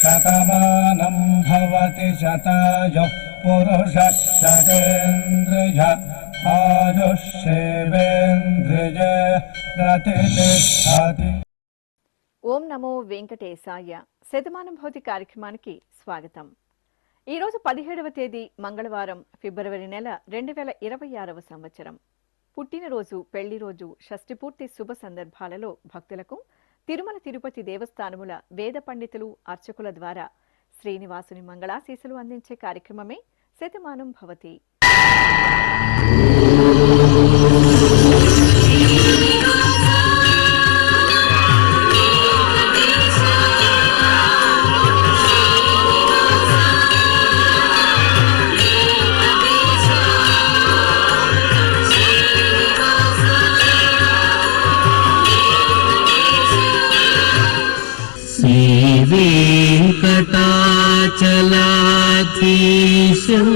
శతమానం భవతి శతాయుః పురుషः శతేంద్రియ ఆయుష్యేవేంద్రియ ప్రతిష్టతి. ఓం నమో వెంకటేశాయ. శతమానం భవతి కార్యక్రమానికి స్వాగతం. ఈరోజు 17వ తేదీ మంగళవారం, ఫిబ్రవరి నెల 2026వ సంవత్సరం. పుట్టినరోజు, పెళ్లి రోజు, షష్ఠి పూర్తి శుభ సందర్భాలలో భక్తులకు తిరుమల తిరుపతి దేవస్థానముల వేద పండితులు, అర్చకుల ద్వారా శ్రీనివాసుని మంగళాశీసులు అందించే కార్యక్రమమే శతమానం భవతి. వెంకటాచలాధీశం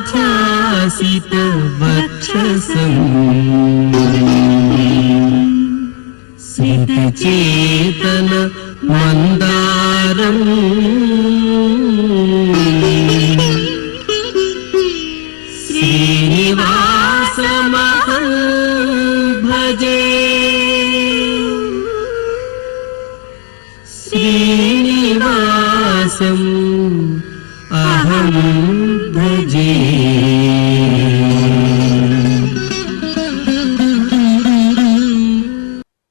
శ్రీయాధ్యాసిత వక్షసం సితచేతన మందారం శ్రీనివాసమహం భజే. శ్రీనివాసం అహం భజే.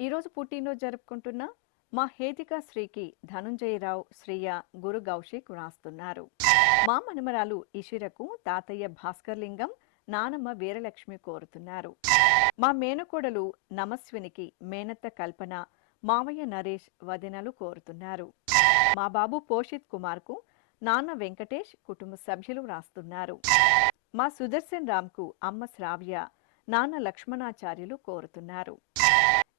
ఈరోజు పుట్టినరోజు జరుపుకుంటున్న మా హేతిక శ్రీకి ధనుంజయరావు, శ్రీయ, గురు గౌషిక్ వ్రాస్తున్నారు. మా మనమరాలు ఇషిరకు తాతయ్య భాస్కర్లింగం, నానమ్మ వీరలక్ష్మి కోరుతున్నారు. మా మేనకోడలు నమస్వినికి మేనత్త కల్పన, మావయ్య నరేష్, వదినలు కోరుతున్నారు. మా బాబు పోషిత్ కుమార్కు నాన్న వెంకటేష్, కుటుంబ సభ్యులు వ్రాస్తున్నారు. మా సుదర్శన్ రామ్కు అమ్మ శ్రావ్య, నాన్న లక్ష్మణాచార్యులు కోరుతున్నారు.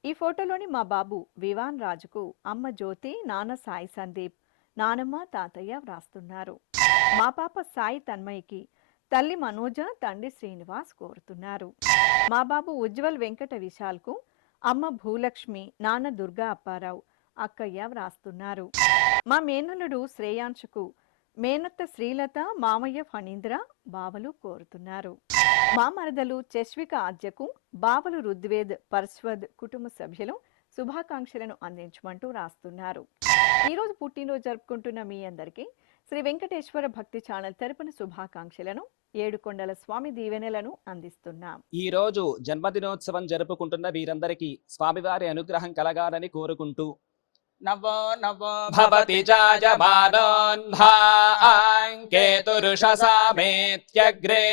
ఈ ఫోటోలోని మా బాబు వివాన్ రాజుకు అమ్మ జ్యోతి, నాన్న సాయి సందీప్, నానమ్మ, తాతయ్య వ్రాస్తున్నారు. మా పాప సాయి తన్మయ్యకి తల్లి మనోజ, తండ్రి శ్రీనివాస్ కోరుతున్నారు. మా బాబు ఉజ్వల్ వెంకట విశాల్కు అమ్మ భూలక్ష్మి, నాన్న దుర్గా అప్పారావు, అక్కయ్య వ్రాస్తున్నారు. మా మేనల్లుడు శ్రేయాంశుకు మేనత్త శ్రీలత, మామయ్య ఫణీంద్ర, బావలు కోరుతున్నారు. మా మరదలు చశ్విక ఆద్యకు బావలు రుద్వేద్, పర్శ్వద్, కుటుంబ సభ్యులు శుభాకాంక్షలను అందించమంటూ రాస్తున్నారు. ఈరోజు పుట్టినరోజు జరుపుకుంటున్న మీ అందరికీ శ్రీ వెంకటేశ్వర భక్తి ఛానల్ తరపున శుభాకాంక్షలను, ఏడుకొండల స్వామి దీవెనలను అందిస్తున్నాం. ఈ రోజు జన్మదినోత్సవం జరుపుకుంటున్న వీరందరికీ స్వామివారి అనుగ్రహం కలగాలని కోరుకుంటూ నవో నవో భవతి జాయమానోన్హాంకేతురుషసామేత్యగ్రే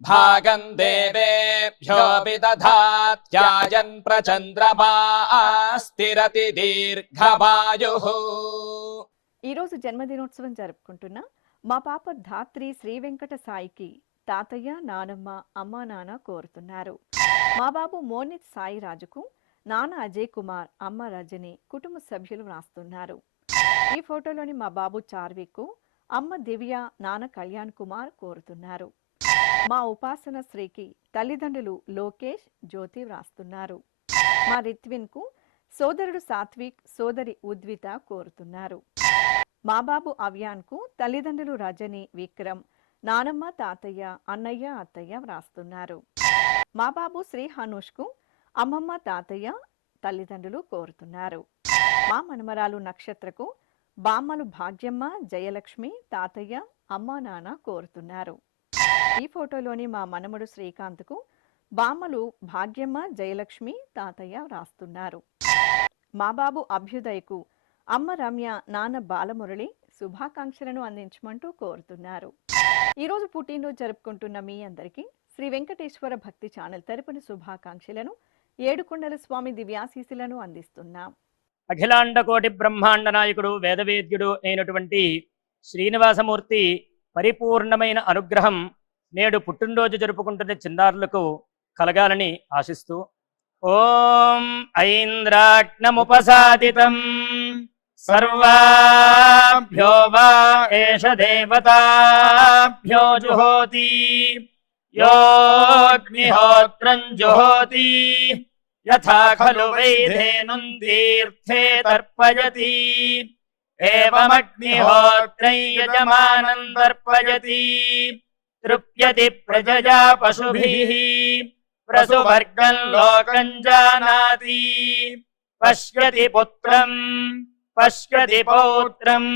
భాగం దేవేభ్యో విదధాత్యాయన్ ప్రచంద్రమా స్థిరతి దీర్ఘమాయుః. ఈరోజు జన్మదినోత్సవం జరుపుకుంటున్న మా పాప ధాత్రి శ్రీ వెంకట సాయికి తాతయ్య, నానమ్మ, అమ్మా, నాన్న కోరుతున్నారు. మా బాబు మోనిత్ సాయి రాజుకు నాన్న అజయ్ కుమార్, అమ్మ రజని, కుటుంబ సభ్యులు వ్రాస్తున్నారు. ఈ ఫోటోలోని మా బాబు చార్విక్, అమ్మ దివ్య, నాన్న కళ్యాణ్ కుమార్ కోరుతున్నారు. మా ఉపాసన శ్రీకి తల్లిదండ్రులు లోకేష్, జ్యోతి వ్రాస్తున్నారు. మా రిత్విన్ కు సోదరుడు సాత్విక్, సోదరి ఉద్విత కోరుతున్నారు. మా బాబు అవ్యాన్ కు తల్లిదండ్రులు రజని, విక్రమ్, నానమ్మ, తాతయ్య, అన్నయ్య, అత్తయ్య వ్రాస్తున్నారు. మా బాబు శ్రీ హనుష్ కు అమ్మమ్మ, తాతయ్య, తల్లిదండ్రులు కోరుతున్నారు. మా మనమరాలు నక్షత్రకు బామ్మలు భాగ్యమ్మ, జయలక్ష్మి, తాతయ్య, అమ్మ, నాన్న కోరుతున్నారు. ఈ ఫోటోలోని మా మనమడు శ్రీకాంత్కు బామ్మలు భాగ్యమ్మ, జయలక్ష్మి, తాతయ్య వ్రాస్తున్నారు. మా బాబు అభ్యుదయకు అమ్మ రమ్య, నాన్న బాలమురళి శుభాకాంక్షలను అందించమంటూ కోరుతున్నారు. ఈరోజు పుట్టినరోజు జరుపుకుంటున్న మీ అందరికీ శ్రీ వెంకటేశ్వర భక్తి ఛానల్ తరపున శుభాకాంక్షలను, ఏడుకొండల స్వామి దివ్యాశీసులను అందిస్తున్నాం. అఖిలాండ కోటి బ్రహ్మాండ నాయకుడు, వేదవేద్యుడు అయినటువంటి శ్రీనివాసమూర్తి పరిపూర్ణమైన అనుగ్రహం నేడు పుట్టినరోజు జరుపుకుంటున్న చిన్నారులకు కలగాలని ఆశిస్తూ ఓం ఐంద్రాగ్నముపసాదితం सर्वाभ्यो वा एष देवताभ्यो जुहोति योऽग्निहोत्रं जुहोति यथा खलु वैधेनुं तीर्थे तर्पयति एवमग्निहोत्रै यजमानं तर्पयति तृप्यति प्रजया पशुभिः प्रसुवर्गं लोकं जानाति पश्यति पुत्रं पश्यति पौत्रं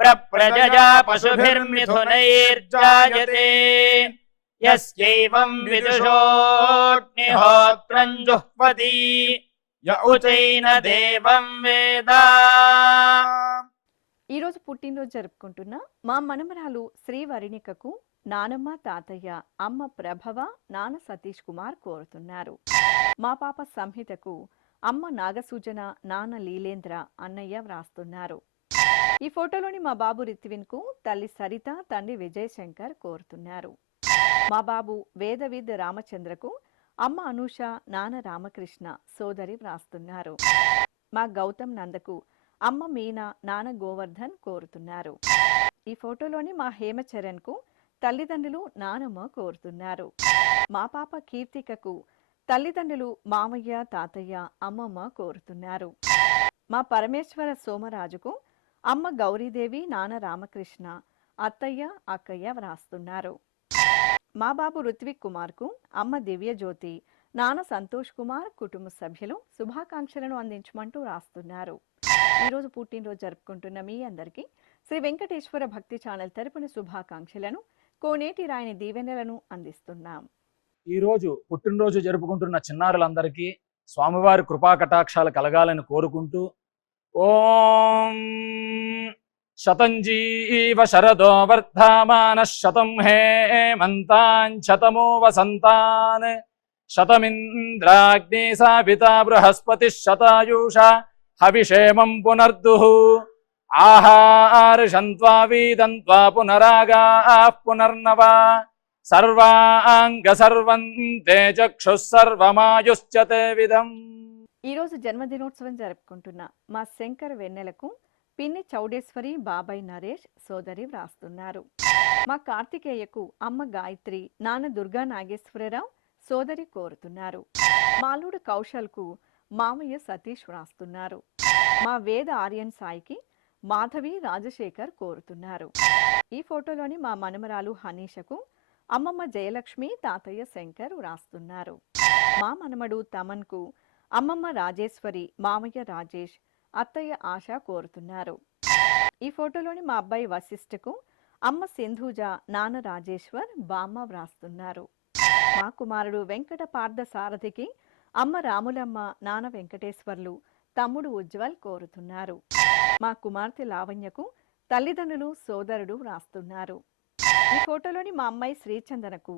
प्रप्रजया पशुभिर्मिथुनैर्जायते यस्यैवं विदुषोऽग्निहोत्रं जुह्वति य उचैन देवं वेद। ఈరోజు పుట్టినరోజు జరుపుకుంటున్న మా మనమరాలు శ్రీ వరిణికకు నానమ్మ తాతయ్య అమ్మ ప్రభవ నాన్న సతీష్ కుమార్ కోరుతున్నారు. మా పాప సంహితకు అమ్మ నాగసూజన నాన్న లీలేంద్ర అన్నయ్య వ్రాస్తున్నారు. ఈ ఫోటోలోని మా బాబు రిత్విన్కు తల్లి సరిత తండ్రి విజయ్ శంకర్ కోరుతున్నారు. మా బాబు వేదవిద్ రామచంద్రకు అమ్మ అనూష నాన్న రామకృష్ణ సోదరి వ్రాస్తున్నారు. మా గౌతమ్ నందకు అమ్మ మీనా నాన్న గోవర్ధన్ కోరుతున్నారు. ఈ ఫోటోలోని మా హేమచరణ్కు తల్లిదండ్రులు నానమ్మ కోరుతున్నారు. మా పాప కీర్తికకు తల్లిదండ్రులు మామయ్య తాతయ్య అమ్మమ్మ కోరుతున్నారు. మా పరమేశ్వర సోమరాజుకు అమ్మ గౌరీదేవి నాన్న రామకృష్ణ అత్తయ్య అక్కయ్య వ్రాస్తున్నారు. మా బాబు రుత్విక్ కుమార్కు అమ్మ దివ్యజ్యోతి నాన్న సంతోష్ కుమార్ కుటుంబ సభ్యులు శుభాకాంక్షలను అందించమంటూ రాస్తున్నారు. ఈరోజు పుట్టినరోజు జరుపుకుంటున్న మీ అందరికీ శ్రీ వెంకటేశ్వర భక్తి ఛానల్ తరపున శుభాకాంక్షలను కోనేటి రాయని దీవెనలను అందిస్తున్నాం. ఈరోజు పుట్టినరోజు జరుపుకుంటున్న చిన్నారులందరికీ స్వామివారి కృపా కటాక్షాలు కలగాలని కోరుకుంటూ ఓం శతంజీవ శరదో వర్ధమాన శతం హేమంతాన్ శతమో వసంతాన్ శతమింద్రాగ్ని సావితా బృహస్పతి శతాయూష హవిషేమం పునర్దుః ఆహార్షంత్వా వీదంత్వా పునరాగాః పునర్నవా సర్వాంగ సర్వంతే చక్షుః సర్వమాయుశ్చ తే విధం. ఈరోజు జన్మదినోత్సవం జరుపుకుంటున్న మా శంకర్ వెన్నెలకు పిన్ని చౌడేశ్వరి బాబాయ్ నరేష్ సోదరి వ్రాస్తున్నారు. మా కార్తికేయకు అమ్మ గాయత్రి నాన్న దుర్గా నాగేశ్వరరావు సోదరి కోరుతున్నారు. మాలుడు కౌశల్కు మామయ్య సతీష్ వ్రాస్తున్నారు. మా వేద ఆర్యన్ సాయికి మాధవి రాజశేఖర్ కోరుతున్నారు. ఈ ఫోటోలోని మా మనమరాలు హనీషకు అమ్మమ్మ జయలక్ష్మి తాతయ్య శంకర్ వ్రాస్తున్నారు. మా మనమడు తమన్కు అమ్మమ్మ రాజేశ్వరి మామయ్య రాజేష్ అత్తయ్య ఆశ కోరుతున్నారు. ఈ ఫోటోలోని మా అబ్బాయి వశిష్ఠకు అమ్మ సింధూజ నాన్న రాజేశ్వర్ బామ్మ వ్రాస్తున్నారు. మా కుమారుడు వెంకట పార్థ సారథికి అమ్మ రాములమ్మ నాన్న వెంకటేశ్వర్లు తమ్ముడు ఉజ్వల్ కోరుతున్నారు. మా కుమార్తె లావణ్యకు తల్లిదండ్రులు సోదరుడు వ్రాస్తున్నారు. ఈ ఫోటోలోని మా అమ్మాయి శ్రీచందనకు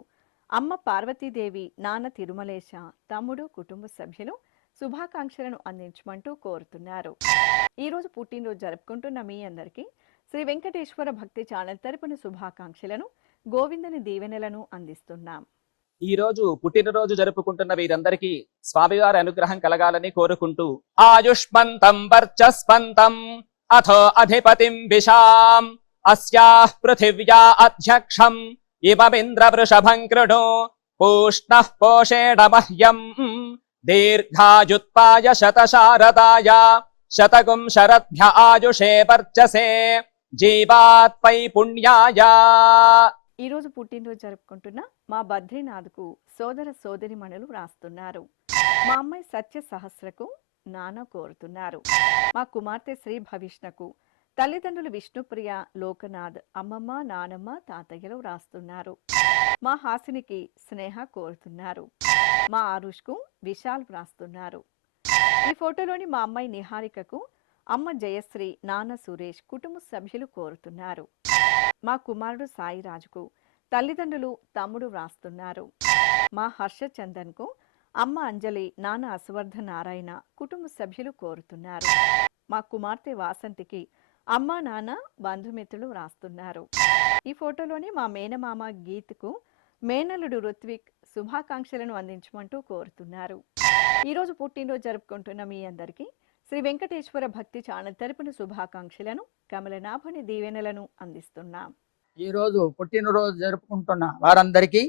అమ్మ పార్వతీదేవి నాన్న తిరుమలేశ తమ్ముడు కుటుంబ సభ్యులు శుభాకాంక్షలను అందించమంటూ కోరుతున్నారు. ఈరోజు పుట్టినరోజు జరుపుకుంటున్న మీ అందరికీ శ్రీ వెంకటేశ్వర భక్తి ఛానల్ తరపున శుభాకాంక్షలను గోవిందని దీవెనలను అందిస్తున్నాం. ఈ రోజు పుట్టినరోజు జరుపుకుంటున్న వీరందరికీ స్వామివారి అనుగ్రహం కలగాలని కోరుకుంటూ ఆయుష్మంతం వర్చస్వంతం అథో అధిపతిం విశాం అస్యాః పృథివ్యా అధ్యక్షం ఇమమింద్ర వృషభం కృణు పూష్ణః పోషేణ మహ్యం దీర్ఘాయుత్పాయ శతశారదాయ శతగుం శరద్భ్య ఆయుషే వర్చసే జీవాత్పై పుణ్యాయ. ఈరోజు పుట్టినరోజు జరుపుకుంటున్న మా బద్రీనాథ్కు సోదర సోదరిమణులు వ్రాస్తున్నారు. మా అమ్మాయి సత్య సహస్రకు నాన్న కోరుతున్నారు. మా కుమార్తె శ్రీ భవిష్ణకు తల్లిదండ్రులు విష్ణుప్రియ లోకనాథ్ అమ్మమ్మ నానమ్మ తాతయ్యలు వ్రాస్తున్నారు. మా హాసినికి స్నేహ కోరుతున్నారు. మా ఆరుష్కు విశాల్ వ్రాస్తున్నారు. ఈ ఫోటోలోని మా అమ్మాయి నిహారికకు అమ్మ జయశ్రీ నాన్న సురేష్ కుటుంబ సభ్యులు కోరుతున్నారు. మా కుమారుడు సాయి రాజుకు తల్లిదండ్రులు తమ్ముడు వ్రాస్తున్నారు. మా హర్ష చందన్కు అమ్మ అంజలి నాన్న అశ్వర్ధ నారాయణ కుటుంబ సభ్యులు కోరుతున్నారు. మా కుమార్తె వాసంతికి అమ్మ నాన్న బంధుమిత్రులు వ్రాస్తున్నారు. ఈ ఫోటోలోని మా మేనమామ గీత్కు మేనల్లుడు రుత్విక్ శుభాకాంక్షలను అందించమంటూ కోరుతున్నారు. ఈరోజు పుట్టినరోజు జరుపుకుంటున్న మీ అందరికీ శ్రీ వెంకటేశ్వర భక్తి ఛానల్ తరపున శుభాకాంక్షలను, కమలనాభుని దీవెనలను అందిస్తున్నాం. ఈరోజు పుట్టినరోజు జరుపుకుంటున్న వారందరికీ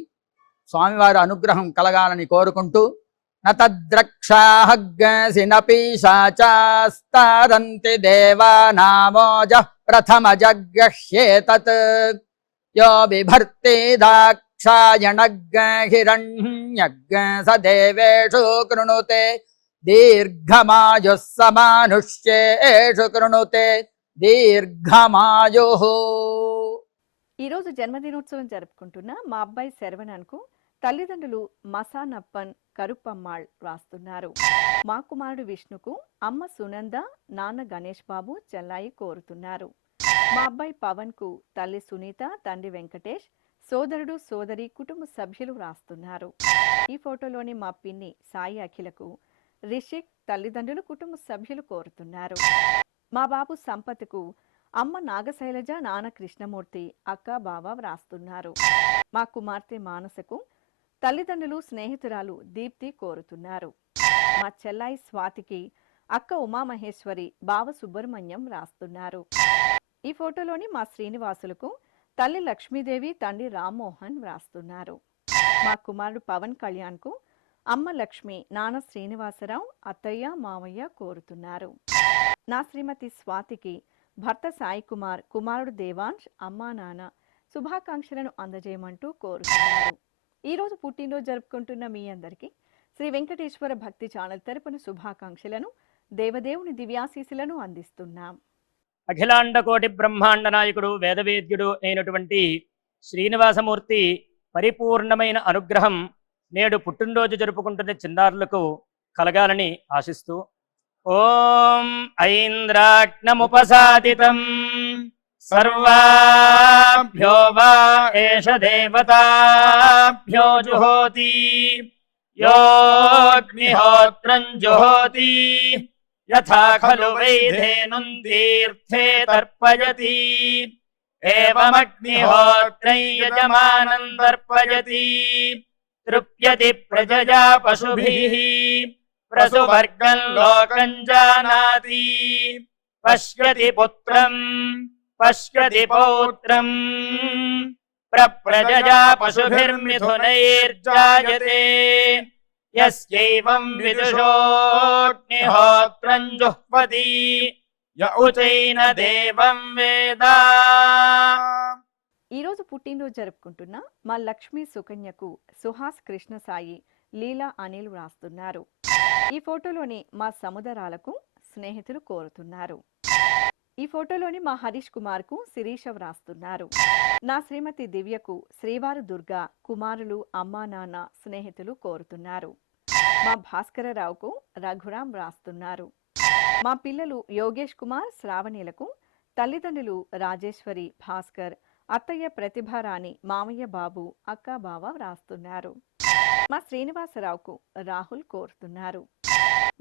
స్వామివారి అనుగ్రహం కలగాలని కోరుకుంటూ నతద్రక్షాహగ్గసినపీశాచాస్తారంతి దేవానామోజ ప్రథమ జగ్గహ్యేతత్ యో బిభర్తి దాక్షాయణగ్గ హిరణ్యగ్గ స దేవేషు కృణుతే దీర్ఘమాయుః సమానుష్యేషు కృణుతే దీర్ఘమాయుః. ఈరోజు జన్మదినోత్సవం జరుపుకుంటున్న మా అబ్బాయి శరవణన్కు తల్లిదండ్రులు మసానప్పన్ కరుప్పమ్మాళ్ రాస్తున్నారు. మా కుమారుడు విష్ణుకు అమ్మ సునంద, నాన్న గణేష్ బాబు చెల్లాయి కోరుతున్నారు. మా అబ్బాయి పవన్ కు తల్లి సునీత, తండ్రి వెంకటేష్, సోదరుడు సోదరి, కుటుంబ సభ్యులు రాస్తున్నారు. ఈ ఫోటోలోని మా పిన్ని సాయి అఖిలకు రిషిక్ తల్లిదండ్రులు, కుటుంబ సభ్యులు కోరుతున్నారు. మా బాబు సంపత్కు అమ్మ నాగశైలజ, నాన్న కృష్ణమూర్తి, అక్క బావ వ్రాస్తున్నారు. మా కుమార్తె మానసకు తల్లిదండ్రులు, స్నేహితురాలు దీప్తి కోరుతున్నారు. మా చెల్లాయి స్వాతికి అక్క ఉమామహేశ్వరి, బావ సుబ్రహ్మణ్యం రాస్తున్నారు. ఈ ఫోటోలోని మా శ్రీనివాసులకు తల్లి లక్ష్మీదేవి, తండ్రి రామ్మోహన్ వ్రాస్తున్నారు. మా కుమారుడు పవన్ కళ్యాణ్కు అమ్మ లక్ష్మి, నాన్న శ్రీనివాసరావు, అత్తయ్య మామయ్య కోరుతున్నారు. నా శ్రీమతి స్వాతికి భర్త సాయి కుమార్, కుమారుడు దేవాంశ్, అమ్మా నాన్న శుభాకాంక్షలను అందజేయమంటూ కోరుతున్నారు. ఈరోజు పుట్టినరోజు జరుపుకుంటున్న మీ అందరికీ శ్రీ వెంకటేశ్వర భక్తి ఛానల్ తరపున శుభాకాంక్షలను, దేవదేవుని దివ్యాశీసులను అందిస్తున్నాం. అఖిలాండ కోటి బ్రహ్మాండ నాయకుడు వేదవేద్యుడు అయినటువంటి శ్రీనివాసమూర్తి పరిపూర్ణమైన అనుగ్రహం నేడు పుట్టినరోజు జరుపుకుంటున్న చిన్నారులకు కలగాలని ఆశిస్తూ ఓం ఐంద్రాగ్నముపసాదితం సర్వాభ్యో వా ఏష దేవతాభ్యో జుహోతి యోగ్నిహోత్రం జుహోతి యథా ఖలు వైధేనుం తీర్థే తర్పయతి ఏవమగ్నిహోత్రం యజమానం తర్పయతి తృప్యతి ప్రజయా పశుభిః ప్రసువర్గం లోకం జానాతి పశ్యతి పుత్రం పశ్యతి పౌత్రం ప్రజయా పశుభిర్మిథునైర్జాయతే యస్యైవం విదుషోగ్నిహోత్రం జుహ్వతి య ఉచైన దేవం వేద. ఈరోజు పుట్టినరోజు జరుపుకుంటున్న మా లక్ష్మీ సుకన్యకు సుహాస్ కృష్ణ సాయి, లీలా అనిల్ వ్రాస్తున్నారు. ఈ ఫోటోలోని మా సముదరాలకు స్నేహితులు కోరుతున్నారు. ఈ ఫోటోలోని మా హరీష్ కుమార్ కు శిరీష వ్రాస్తున్నారు. నా శ్రీమతి దివ్యకు శ్రీవారు దుర్గా, కుమారులు, అమ్మా నాన్న, స్నేహితులు కోరుతున్నారు. మా భాస్కరరావుకు రఘురాం వ్రాస్తున్నారు. మా పిల్లలు యోగేష్ కుమార్, శ్రావణీలకు తల్లిదండ్రులు రాజేశ్వరి, భాస్కర్, అత్తయ్య ప్రతిభారాణి, మామయ్య బాబు, అక్క బావ వ్రాస్తున్నారు. మా శ్రీనివాసరావుకు రాహుల్ కోరుతున్నారు.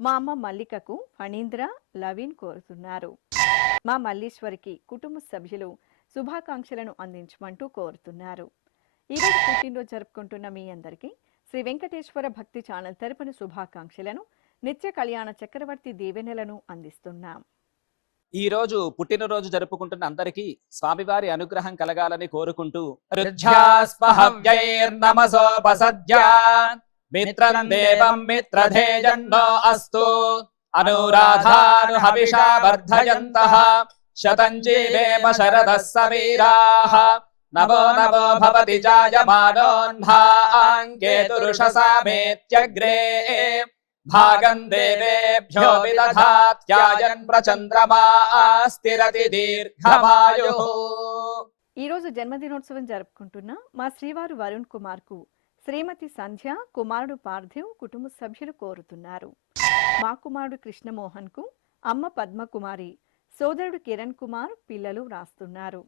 మా అమ్మ మల్లికకు ఫణీంద్ర, లవీన్ కోరుతున్నారు. మా మల్లీశ్వరికి కుటుంబ సభ్యులు శుభాకాంక్షలను అందించమంటూ కోరుతున్నారు. ఈరోజు పుట్టినరోజు జరుపుకుంటున్న మీ అందరికీ శ్రీ వెంకటేశ్వర భక్తి ఛానల్ తరపున శుభాకాంక్షలను, నిత్య కళ్యాణ చక్రవర్తి దీవెనలను అందిస్తున్నాం. ఈ రోజు పుట్టినరోజు జరుపుకుంటున్న అందరికీ స్వామివారి అనుగ్రహం కలగాలని కోరుకుంటూ రుధ్యాస్పహవ్యైర్నమసోపసద్యా మిత్రం దేవం మిత్రధేజన్నో అస్తు అనురాధానుహవిషా వర్ధయంతః శతం జీవేమ శరదః సమీరాః నమో నమో భవతి జాయమానోన్హాంకేతురుషసామేత్యగ్రే భాగం దేవేభ్యో విదధాత్యాయన్ ప్రచంద్రమా స్థిరతి దీర్ఘమాయుః. ఈరోజు జన్మదినోత్సవం జరుపుకుంటున్న మా శ్రీవారు వరుణ్ కుమార్ కు శ్రీమతి సంధ్య, కుమారుడు పార్థివ్, కుటుంబ సభ్యులు కోరుతున్నారు. మా కుమారుడు కృష్ణమోహన్ కు అమ్మ పద్మకుమారి, సోదరుడు కిరణ్ కుమార్, పిల్లలు వ్రాస్తున్నారు.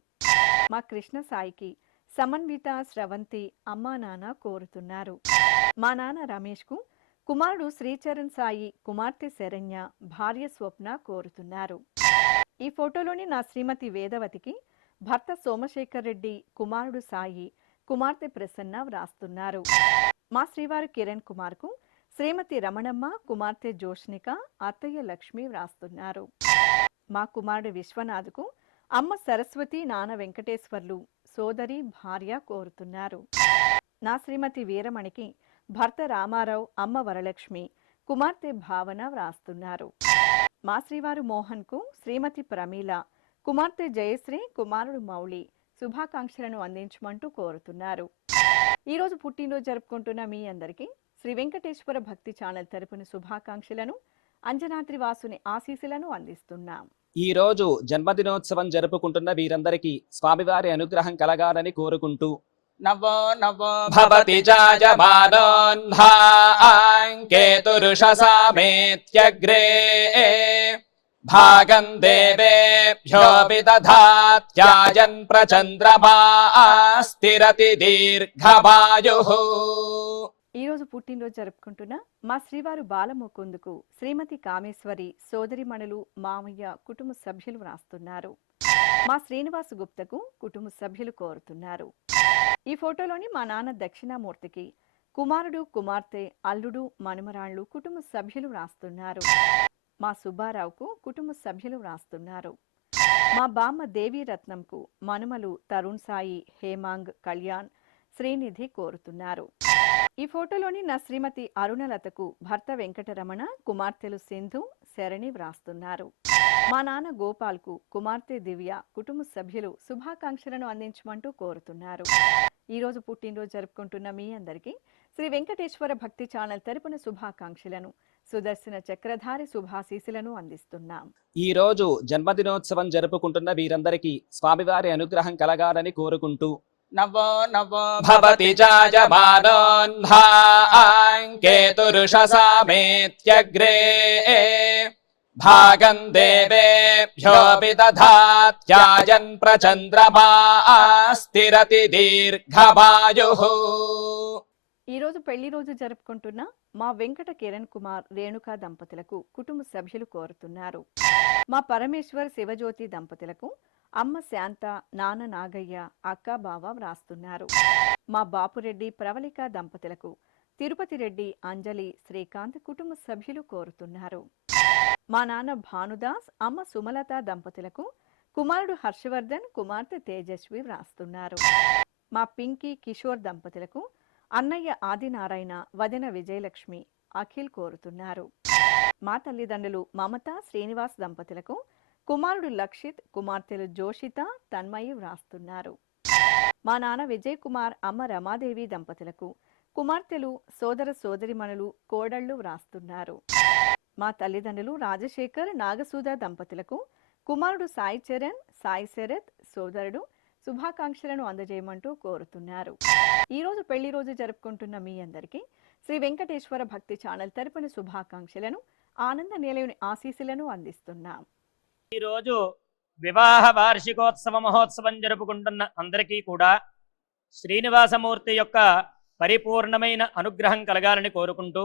మా కృష్ణ సాయికి సమన్విత, స్రవంతి, అమ్మా నాన్న కోరుతున్నారు. మా నాన్న రమేష్ కు కుమారుడు శ్రీచరణ్ సాయి, కుమార్తె శరణ్య, భార్య స్వప్న కోరుతున్నారు. ఈ ఫోటోలోని నా శ్రీమతి వేదవతికి భర్త సోమశేఖర్ రెడ్డి, కుమారుడు సాయి, కుమార్తె ప్రసన్న వ్రాస్తున్నారు. మా శ్రీవారు కిరణ్ కుమార్ కు శ్రీమతి రమణమ్మ కుమార్తె జోష్నిక అత్తయ్య లక్ష్మి వ్రాస్తున్నారు. మా కుమారుడు విశ్వనాథ్కు అమ్మ సరస్వతి నాన్న వెంకటేశ్వర్లు సోదరి భార్య కోరుతున్నారు. నా శ్రీమతి వీరమణికి భర్త రామారావు అమ్మ వరలక్ష్మి కుమార్తె భావన వ్రాస్తున్నారు. మా శ్రీవారు మోహన్కు శ్రీమతి ప్రమీల కుమార్తె జయశ్రీ కుమారుడు మౌళి శుభాకాంక్షలను అందించమంటూ కోరుతున్నారు. ఈరోజు పుట్టినరోజు జరుపుకుంటున్న మీ అందరికీ శ్రీ వెంకటేశ్వర భక్తి ఛానల్ తరపున శుభాకాంక్షలను అంజనాద్రి వాసుని ఆశీస్సులను అందిస్తున్నాం. ఈ రోజు జన్మదినోత్సవం జరుపుకుంటున్న వీరందరికీ స్వామివారి అనుగ్రహం కలగాలని కోరుకుంటూ నవో నవో భవతి జాయమానోన్హాంకేతురుషసామేత్యగ్రే భాగం దేవేభ్యో విదధాత్యాయన్ ప్రచంద్రమా స్థిరతి దీర్ఘవాయుః. ఈరోజు పుట్టినరోజు జరుపుకుంటున్న మా శ్రీవారు బాలముకుందుకు శ్రీమతి కామేశ్వరి సోదరిమణులు మామయ్య కుటుంబ సభ్యులు వ్రాస్తున్నారు. మా శ్రీనివాస్ గుప్తకు కుటుంబ సభ్యులు కోరుతున్నారు. ఈ ఫోటోలోని మా నాన్న దక్షిణామూర్తికి కుమారుడు కుమార్తె అల్లుడు మనుమరాళ్లు కుటుంబ సభ్యులు వ్రాస్తున్నారు. మా సుబ్బారావుకు కుటుంబ సభ్యులు వ్రాస్తున్నారు. మా బామ్మ దేవీరత్నంకు మనుమలు తరుణ్ సాయి హేమాంగ్ కళ్యాణ్ శ్రీనిధి కోరుతున్నారు. ఈ ఫోటోలోని నా శ్రీమతి అరుణలతకు భర్త వెంకటరమణ కుమార్తెలు సింధు శరణి వ్రాస్తున్నారు. మా నాన్న గోపాల్కు కుమార్తె దివ్య కుటుంబ సభ్యులు శుభాకాంక్షలను అందించమంటూ కోరుతున్నారు. ఈరోజు పుట్టినరోజు జరుపుకుంటున్న మీ అందరికీ శ్రీ వెంకటేశ్వర భక్తి ఛానల్ తరపున శుభాకాంక్షలను సుదర్శన చక్రధారి శుభాశీసులను అందిస్తున్నాం. ఈ రోజు జన్మదినోత్సవం జరుపుకుంటున్న వీరందరికీ స్వామివారి అనుగ్రహం కలగాలని కోరుకుంటూ నవో నవో భవతి జాయమానోన్హాంకేతురుషసామేత్యగ్రే భాగం దేవేభ్యో విదధాత్యాయన్ ప్రచంద్రమా స్థిరతి దీర్ఘవాయుః. ఈరోజు పెళ్లి రోజు జరుపుకుంటున్న మా వెంకట కిరణ్ కుమార్ రేణుకా దంపతులకు కుటుంబ సభ్యులు కోరుతున్నారు. మా పరమేశ్వర్ శివజ్యోతి దంపతులకు అమ్మ శాంత నాన్న నాగయ్య అక్క బావ వ్రాస్తున్నారు. మా బాపురెడ్డి ప్రవళిక దంపతులకు తిరుపతి రెడ్డి అంజలి శ్రీకాంత్ కుటుంబ సభ్యులు కోరుతున్నారు. మా నాన్న భానుదాస్ అమ్మ సుమలత దంపతులకు కుమారుడు హర్షవర్ధన్ కుమార్తె తేజస్వి వ్రాస్తున్నారు. మా పింకీ కిషోర్ దంపతులకు అన్నయ్య ఆదినారాయణ వదిన విజయలక్ష్మి అఖిల్ కోరుతున్నారు. మా తల్లిదండ్రులు మమత శ్రీనివాస్ దంపతులకు కుమారుడు లక్షిత్ కుమార్తెలు జోషిత తన్మయి వ్రాస్తున్నారు. మా నాన్న విజయ్ కుమార్ అమ్మ రమాదేవి దంపతులకు కుమార్తెలు సోదర సోదరిమణులు కోడళ్లు వ్రాస్తున్నారు. మా తల్లిదండ్రులు రాజశేఖర్ నాగసూద దంపతులకు కుమారుడు సాయి చరణ్ సాయి శరత్ సోదరుడు శుభాకాంక్షలను అందజేయమంటూ కోరుతున్నారు. ఈరోజు పెళ్లి రోజు జరుపుకుంటున్న మీ అందరికీ శ్రీ వెంకటేశ్వర భక్తి ఛానల్ తరపున శుభాకాంక్షలను ఆనంద నిలయుని ఆశీస్సులను అందిస్తున్నాం. ఈరోజు వివాహ వార్షికోత్సవ మహోత్సవం జరుపుకుంటున్న అందరికీ కూడా శ్రీనివాసమూర్తి యొక్క పరిపూర్ణమైన అనుగ్రహం కలగాలని కోరుకుంటూ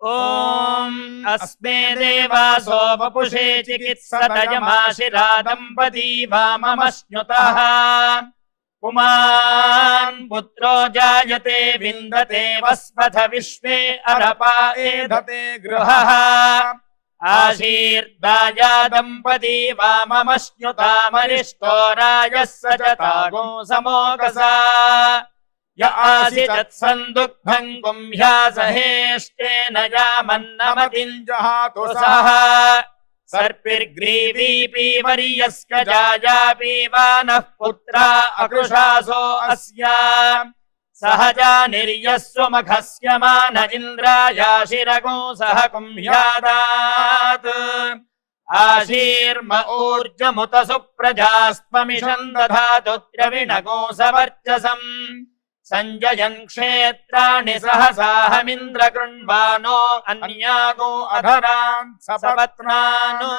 ఓం అస్మే దేవాసో వపుషే చికిత్సతయమాశిరా దంపతీ వామమశ్నుతః పుమాన్ పుత్రో జాయతే విందతే వస్పథ విశ్వే అరపా ఏధతే గృహః ఆశీర్దాయా దంపతీ వామమశ్నుతామరిష్టో రాజः సచతాగో సమోకసా య ఆసిచత్సందుగ్ధం గుంహ్యాసహేష్టేన యామన్నమతింజహాతు సహ సర్పిర్గ్రీవీ పీవర్యస్క జాయా పీవానః పుత్రా అకృషాసో అస్యా సహజా నిర్యస్వమఖస్య మాన ఇంద్రాయాశిరగో సహ కుంభ్యాదాత్ ఆశీర్మ ఊర్జముత సుప్రజాస్త్వమిషం దధాతు ద్రవిణగో సవర్చసం సంజయన్ క్షేత్రాణి సహసాహమింద్ర కృణ్వానో అన్యాగో అధరాన్ సపత్నాను.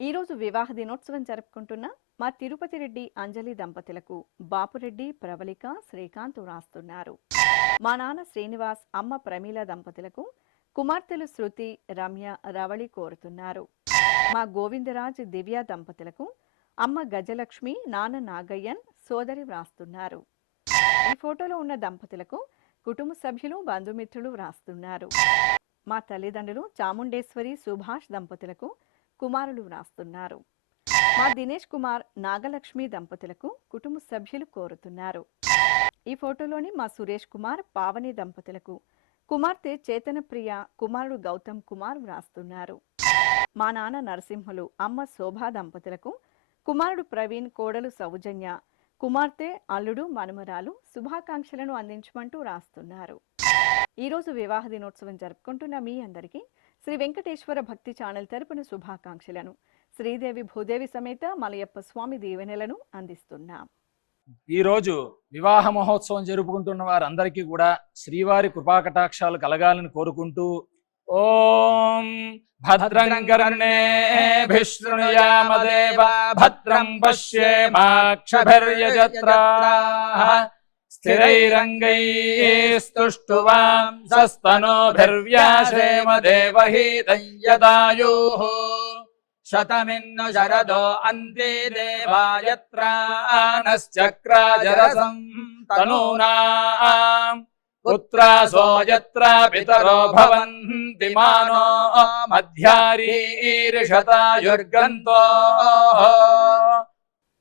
ఈరోజు వివాహ దినోత్సవం జరుపుకుంటున్న మా తిరుపతి రెడ్డి అంజలి దంపతులకు బాపురెడ్డి ప్రవళిక శ్రీకాంత్ వ్రాస్తున్నారు. మా నాన్న శ్రీనివాస్ అమ్మ ప్రమీల దంపతులకు కుమార్తెలు శృతి రమ్య రవళి కోరుతున్నారు. మా గోవిందరాజ్ దివ్య దంపతులకు అమ్మ గజలక్ష్మి నాన్న నాగయ్యన్ సోదరి వ్రాస్తున్నారు. ఈ ఫోటోలో ఉన్న దంపతులకు కుటుంబ సభ్యులు బంధుమిత్రులు వ్రాస్తున్నారు. మా తల్లిదండ్రులు చాముండేశ్వరి సుభాష్ దంపతులకు కుమారులు వ్రాస్తున్నారు. మా దినేష్ కుమార్ నాగలక్ష్మి దంపతులకు కుటుంబ సభ్యులు కోరుతున్నారు. ఈ ఫోటోలోని మా సురేష్ కుమార్ పావని దంపతులకు కుమార్తె చేతనప్రియ కుమారుడు గౌతమ్ కుమార్ వ్రాస్తున్నారు. మా నాన్న నరసింహులు అమ్మ శోభా దంపతులకు కుమారుడు ప్రవీణ్ కోడలు సౌజన్య కుమార్తె అల్లుడు మనుమరాలు శుభాకాంక్షలను అందించమంటూ రాస్తున్నారు. ఈరోజు వివాహ దినోత్సవం జరుపుకుంటున్న మీ అందరికీ శ్రీ వెంకటేశ్వర భక్తి ఛానల్ తరపున శుభాకాంక్షలను శ్రీదేవి భూదేవి సమేత మలయప్ప స్వామి దీవెనలను అందిస్తున్నాం. ఈరోజు వివాహ మహోత్సవం జరుపుకుంటున్న వారందరికీ కూడా శ్రీవారి కృపాకటాక్షాలు కలగాలని కోరుకుంటూ ఓం భద్రం కర్ణేభిః శృణుయామదేవ భద్రం పశ్యేమాక్షభిర్యజత్రాః స్థిరైరంగైస్తుష్టువాంసస్తనూభిర్వ్యాసేమ దేవహీతం యదాయుః శతమిన్ను శరదో అంతే దేవాయత్రానశ్చక్రాజరసం తనూనాం పుత్రాసో యత్ర పితరో భవంతి మానో మధ్యారీర్షతాయుర్గంతో.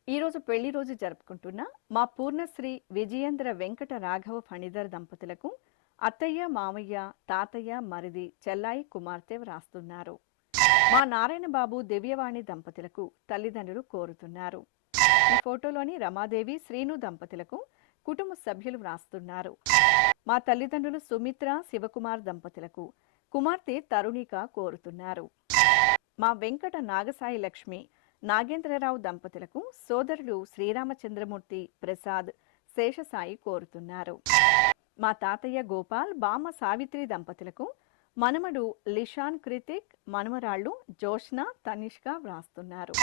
ఈరోజు పెళ్లి రోజు జరుపుకుంటున్న మా పూర్ణశ్రీ విజయేంద్ర వెంకట రాఘవ ఫణిధర్ దంపతులకు అత్తయ్య మామయ్య తాతయ్య మరిది చెల్లాయి కుమార్తె వ్రాస్తున్నారు. మా నారాయణ బాబు దివ్యవాణి దంపతులకు తల్లిదండ్రులు కోరుతున్నారు. ఈ ఫోటోలోని రమాదేవి శ్రీను దంపతులకు కుటుంబ సభ్యులు వ్రాస్తున్నారు. మా తల్లిదండ్రులు సుమిత్ర శివకుమార్ దంపతులకు కుమార్తె తరుణిక కోరుతున్నారు. మా వెంకట నాగసాయి లక్ష్మి నాగేంద్రరావు దంపతులకు సోదరులు శ్రీరామచంద్రమూర్తి ప్రసాద్ శేషసాయి కోరుతున్నారు. మా తాతయ్య గోపాల్ బామ్మ సావిత్రి దంపతులకు మనమడు లిషాన్ కృతిక్ మనమరాళ్ళు జోష్న తనిష్క వ్రాస్తున్నారు.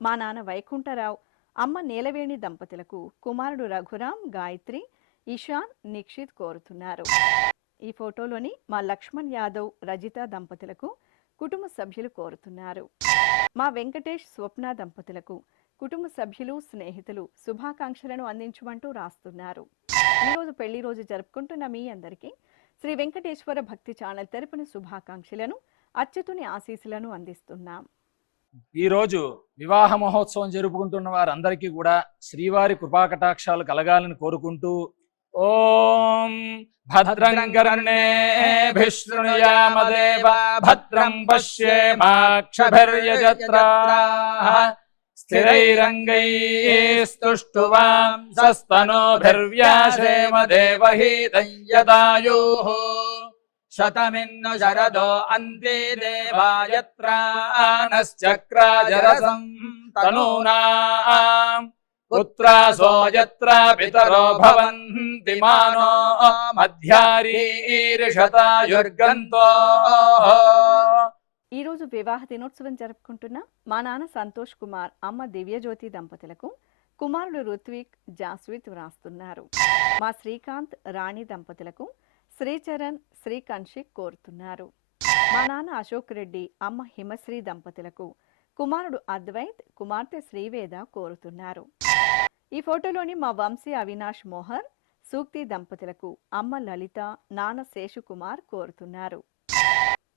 మా నాన్న వైకుంఠరావు అమ్మ నీలవేణి దంపతులకు కుమారుడు రఘురాం గాయత్రి ఇషాన్ నిక్షిత్ కోరుతున్నారు. ఈ ఫోటోలోని మా లక్ష్మణ్ యాదవ్ రజిత దంపతులకు కుటుంబ సభ్యులు కోరుతున్నారు. మా వెంకటేష్ స్వప్న దంపతులకు కుటుంబ సభ్యులు స్నేహితులు శుభాకాంక్షలను అందించమంటూ రాస్తున్నారు. ఈరోజు పెళ్లి రోజు జరుపుకుంటున్న మీ అందరికీ శ్రీ వెంకటేశ్వర భక్తి ఛానల్ తరపున శుభాకాంక్షలను అచ్యుతుని ఆశీస్సులను అందిస్తున్నాం. ఈరోజు వివాహ మహోత్సవం జరుపుకుంటున్న వారందరికీ కూడా శ్రీవారి కృపాకటాక్షాలు కలగాలని కోరుకుంటూ ఓం భద్రం కర్ణేభిః శృణుయామదేవ భద్రం పశ్యేమాక్షభిర్యజత్రాః స్థిరైరంగైస్తుష్టువాంసస్తనూభిర్వ్యాసేమ దేవహీతం యదాయుః శతమిన్ను శరదో అంతే దేవాయత్రానశ్చక్రాజరసం తనూనాం పుత్రాసో యత్ర పితరో భవంతి మానో మధ్యారీర్షతాయుర్గంతో. ఈరోజు వివాహ దినోత్సవం జరుపుకుంటున్న మా నాన్న సంతోష్ కుమార్ అమ్మ దివ్యజ్యోతి దంపతులకు కుమారుడు రుత్విక్ జాస్విత్ వ్రాస్తున్నారు. మా శ్రీకాంత్ రాణి దంపతులకు శ్రీచరణ్ శ్రీకన్షిక్ కోరుతున్నారు. మా నాన్న అశోక్ రెడ్డి అమ్మ హిమశ్రీ దంపతులకు కుమారుడు అద్వైత్ కుమార్తె శ్రీవేద కోరుతున్నారు. ఈ ఫోటోలోని మా వంశీ అవినాష్ మోహర్ సూక్తి దంపతులకు అమ్మ లలిత నాన్న శేషుకుమార్ కోరుతున్నారు.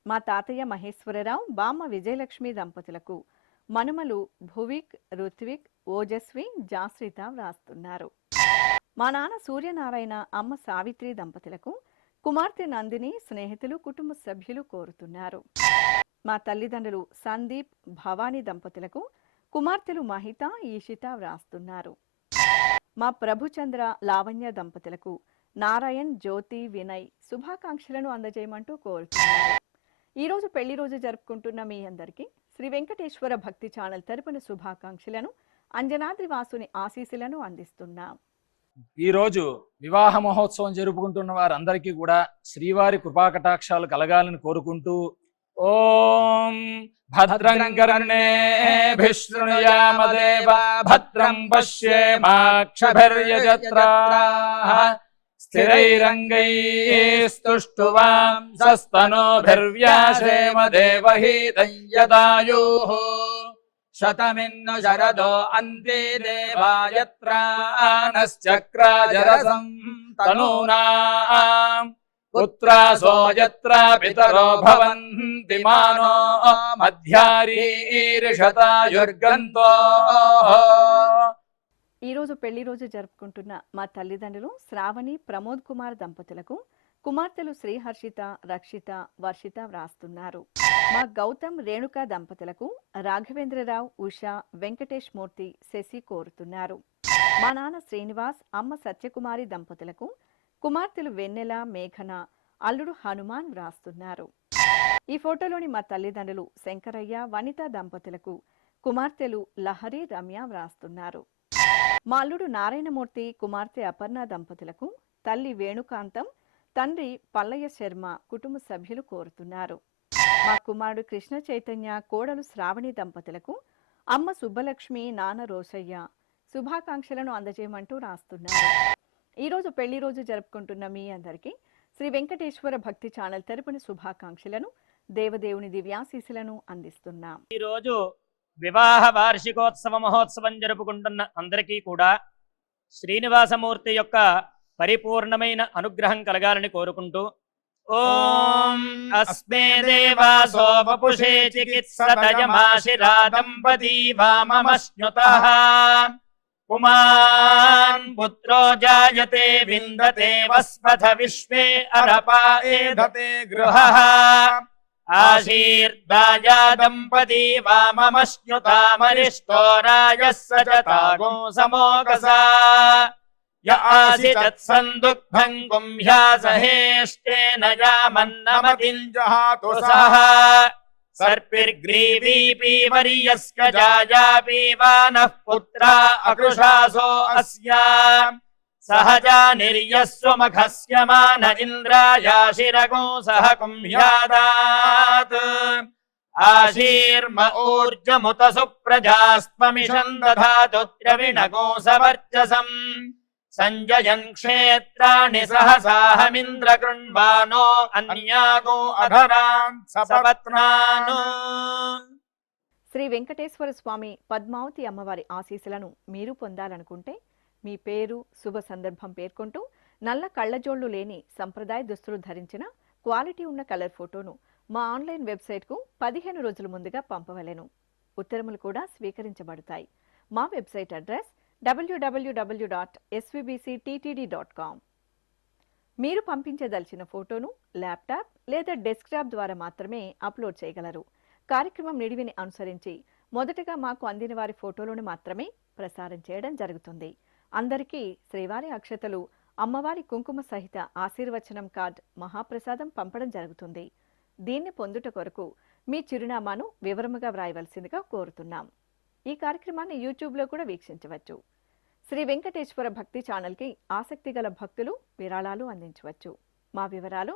మా తాతయ్య మహేశ్వరరావు బామ్మ విజయలక్ష్మి దంపతులకు మనుమలు భువిక్ రుత్విక్ ఓజస్వి జాశ్రిత వ్రాస్తున్నారు. మా నాన్న సూర్యనారాయణ అమ్మ సావిత్రి దంపతులకు కుమార్తె నందిని స్నేహితులు కుటుంబ సభ్యులు కోరుతున్నారు. మా తల్లిదండ్రులు సందీప్ భవానీ దంపతులకు కుమార్తెలు మహిత ఈషిత వ్రాస్తున్నారు. మా ప్రభుచంద్ర లావణ్య దంపతులకు నారాయణ్ జ్యోతి వినయ్ శుభాకాంక్షలను అందజేయమంటూ కోరుతున్నారు. ఈరోజు పెళ్లి రోజు జరుపుకుంటున్న మీ అందరికీ శ్రీ వెంకటేశ్వర భక్తి ఛానల్ తరపున శుభాకాంక్షలను అంజనాద్రి వాసుని ఆశీస్సులను అందిస్తున్నాం. ఈరోజు వివాహ మహోత్సవం జరుపుకుంటున్న వారందరికీ కూడా శ్రీవారి కృపాకటాక్షాలు కలగాలని కోరుకుంటూ ఓం భద్రం కర్ణేభిః శృణుయామదేవ భద్రం పశ్యేమాక్షభిర్యజత్రాః స్థిరైరంగైస్తుష్టువాంసస్తనూభిర్వ్యాసేమ దేవహీతం యదాయుః శతమిన్ను శరదో అంతే దేవాయత్రానశ్చక్రాజరసం తనూనాం పుత్రాసో యత్ర పితరో భవంతి మానో మధ్యారీర్షతాయుర్గంతో. ఈరోజు పెళ్లి రోజు జరుపుకుంటున్న మా తల్లిదండ్రులు శ్రావణి ప్రమోద్ కుమార్ దంపతులకు కుమార్తెలు శ్రీహర్షిత, రక్షిత, వర్షిత వ్రాస్తున్నారు. మా గౌతమ్ రేణుక దంపతులకు రాఘవేంద్రరావు, ఉషా, వెంకటేష్ మూర్తి, శశి కోరుతున్నారు. మా నాన్న శ్రీనివాస్, అమ్మ సత్యకుమారి దంపతులకు కుమార్తెలు వెన్నెల, మేఘన, అల్లుడు హనుమాన్ వ్రాస్తున్నారు. ఈ ఫోటోలోని మా తల్లిదండ్రులు శంకరయ్య, వనిత దంపతులకు కుమార్తెలు లహరి, రమ్య వ్రాస్తున్నారు. మా అల్లుడు నారాయణమూర్తి, కుమార్తె అపర్ణ దంపతులకు తల్లి వేణుకాంతం, తండ్రి పల్లయ్య శర్మ, కుటుంబ సభ్యులు కోరుతున్నారు. మా కుమారుడు కృష్ణ చైతన్య, కోడలు శ్రావణి దంపతులకు అమ్మ సుబ్బలక్ష్మి, నాన్న రోషయ్య శుభాకాంక్షలను అందజేయమంటూ రాస్తున్నారు. ఈరోజు పెళ్లి రోజు జరుపుకుంటున్న మీ అందరికీ శ్రీ వెంకటేశ్వర భక్తి ఛానల్ తరపున శుభాకాంక్షలను, దేవదేవుని దివ్యాశీస్సులను అందిస్తున్నాం. ఈరోజు వివాహ వార్షికోత్సవ మహోత్సవం జరుపుకుంటున్న అందరికీ కూడా శ్రీనివాసమూర్తి యొక్క పరిపూర్ణమైన అనుగ్రహం కలగాలని కోరుకుంటూ ఓం అస్మే దేవాసో వపుషే చికిత్సతయమాశిరా దంపతీ వామమశ్నుతః పుమాన్ పుత్రో జాయతే విందతే వస్పథ విశ్వే అరపా ఏధతే గృహః ఆశీర్దాయా దంపతీ వామమశ్నుతామరిష్టో రాజः సచతాగో సమోగసా య ఆసితత్సందుగ్ధం గుంహ్యాసహేష్టేన యామన్నమతింజహాతు సహ సర్పిర్గ్రీవీ పీవర్యస్క జాయా పీవానః పుత్రా అకృషాసో అస్యా సహజా నిర్యస్వమఘస్య మాన ఇంద్రాయాశిరగో సహ కుంభ్యాదాత్ ఆశీర్మ ఊర్జముత సుప్రజాస్త్వమిషం దధాతు త్రవిణగో సవర్చసం సంజయన్ క్షేత్రాణి సహసాహమింద్ర కృణ్వానో అన్యాగో అధరాన్ సపత్నాను. శ్రీ వెంకటేశ్వర స్వామి, పద్మావతి అమ్మవారి ఆశీస్సులను మీరు పొందాలనుకుంటే మీ పేరు, శుభ సందర్భం పేర్కొంటూ నల్ల కళ్ళజోళ్లు లేని సంప్రదాయ దుస్తులు ధరించిన క్వాలిటీ ఉన్న కలర్ ఫోటోను మా ఆన్లైన్ వెబ్సైట్కు 15 రోజుల ముందుగా పంపవలెను. ఉత్తరములు కూడా స్వీకరించబడతాయి. మా వెబ్సైట్ అడ్రస్ www.svbcttd.com. మీరు పంపించదలిచిన ఫోటోను ల్యాప్టాప్ లేదా డెస్క్టాప్ ద్వారా మాత్రమే అప్లోడ్ చేయగలరు. కార్యక్రమం నిడివిని అనుసరించి మొదటగా మాకు అందిన వారి ఫోటోలను మాత్రమే ప్రసారం చేయడం జరుగుతుంది. అందరికీ శ్రీవారి అక్షతలు, అమ్మవారి కుంకుమ సహిత ఆశీర్వచనం కార్డ్, మహాప్రసాదం పంపడం జరుగుతుంది. దీన్ని పొందుట కొరకు మీ చిరునామాను వివరముగా వ్రాయవలసిందిగా కోరుతున్నాం. ఈ కార్యక్రమాన్ని యూట్యూబ్లో కూడా వీక్షించవచ్చు. శ్రీ వెంకటేశ్వర భక్తి ఛానల్కి ఆసక్తి గల భక్తులు విరాళాలు అందించవచ్చు. మా వివరాలు